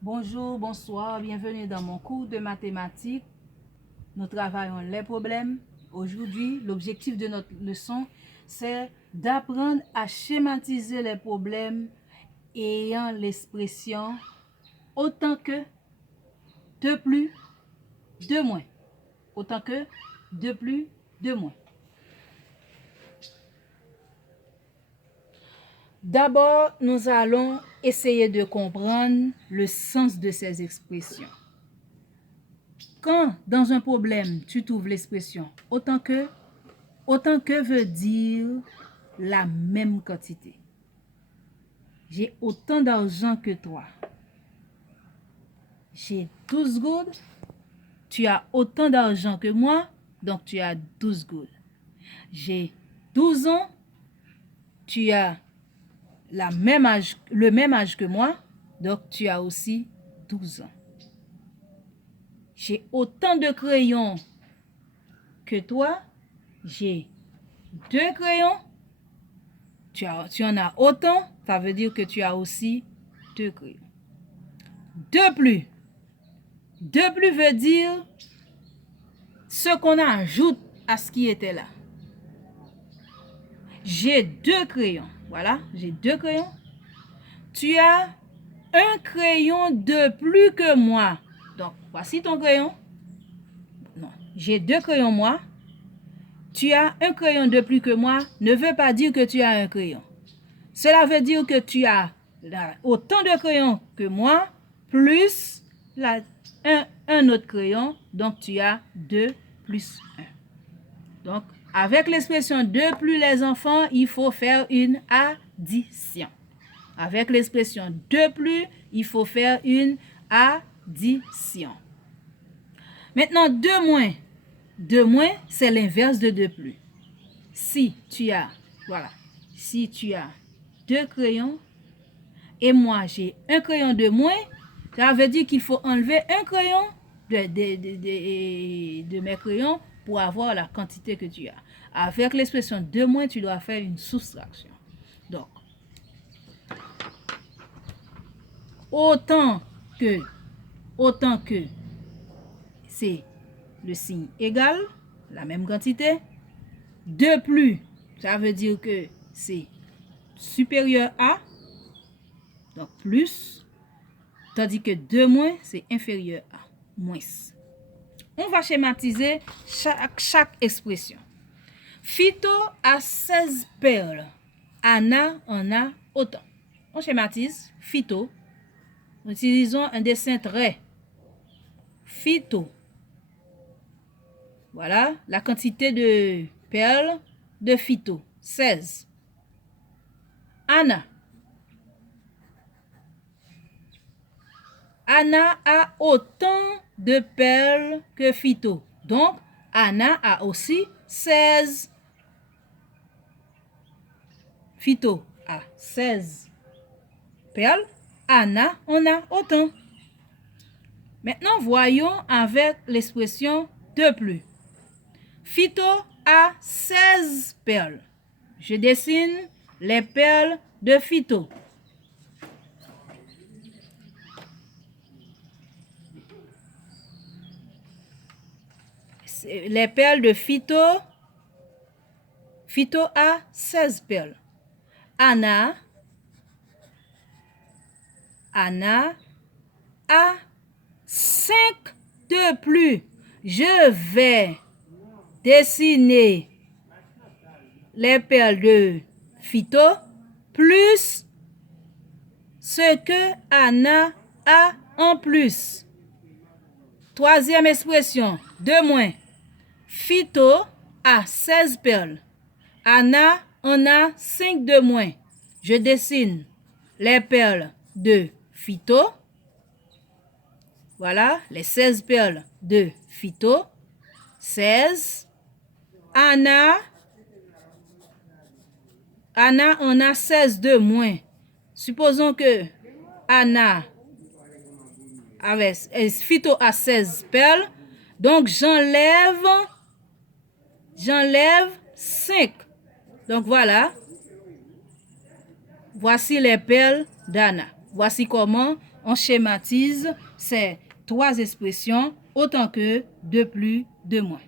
Bonjour, bonsoir, bienvenue dans mon cours de mathématiques. Nous travaillons les problèmes. Aujourd'hui, l'objectif de notre leçon, c'est d'apprendre à schématiser les problèmes ayant l'expression autant que, de plus, de moins. Autant que, de plus, de moins. D'abord, nous allons essayer de comprendre le sens de ces expressions. Quand, dans un problème, tu trouves l'expression autant que veut dire la même quantité. J'ai autant d'argent que toi. J'ai 12 gouttes. Tu as autant d'argent que moi, donc tu as 12 gouttes. J'ai 12 ans. Tu as le même âge que moi, donc tu as aussi 12 ans. J'ai autant de crayons que toi. J'ai 2 crayons. Tu en as autant, ça veut dire que tu as aussi 2 crayons. De plus. De plus veut dire ce qu'on ajoute à ce qui était là. J'ai 2 crayons. Voilà, j'ai 2 crayons. Tu as un crayon de plus que moi. Donc, voici ton crayon. Non, j'ai 2 crayons moi. Tu as un crayon de plus que moi ne veut pas dire que tu as un crayon. Cela veut dire que tu as autant de crayons que moi, plus un autre crayon, donc tu as 2 plus 1. Donc, avec l'expression 2 plus les enfants, il faut faire une addition. Avec l'expression 2 plus, il faut faire une addition. Maintenant, 2 moins. 2 moins, c'est l'inverse de 2 plus. Si tu as 2 crayons et moi j'ai un crayon de moins, ça veut dire qu'il faut enlever un crayon de mes crayons pour avoir la quantité que tu as. Avec l'expression de moins, tu dois faire une soustraction. Donc, autant que, c'est le signe égal, la même quantité. De plus, ça veut dire que c'est supérieur à, donc plus, tandis que 2 moins, c'est inférieur à, moins. On va schématiser chaque expression. Fito a 16 perles. Anna en a autant. On schématise. Fito. Utilisons un dessin trait. Fito. Voilà la quantité de perles de Fito. 16. Anna. Anna a autant de perles que Fito. Donc, Anna a aussi 16. Fito a 16 perles. Anna en a autant. Maintenant, voyons avec l'expression de plus. Fito a 16 perles. Je dessine les perles de Fito. Les perles de Fito. Fito a 16 perles. Anna a 5 de plus. Je vais dessiner les perles de Fito plus ce que Anna a en plus. Troisième expression, de moins. Fito a 16 perles. Anna en a 5 de moins. Je dessine les perles de Fito. Voilà, les 16 perles de Fito. 16. Anna en a 16 de moins. Supposons que Fito a 16 perles. Donc, j'enlève 5. Donc, voilà. Voici les perles d'Anna. Voici comment on schématise ces trois expressions autant que de plus, de moins.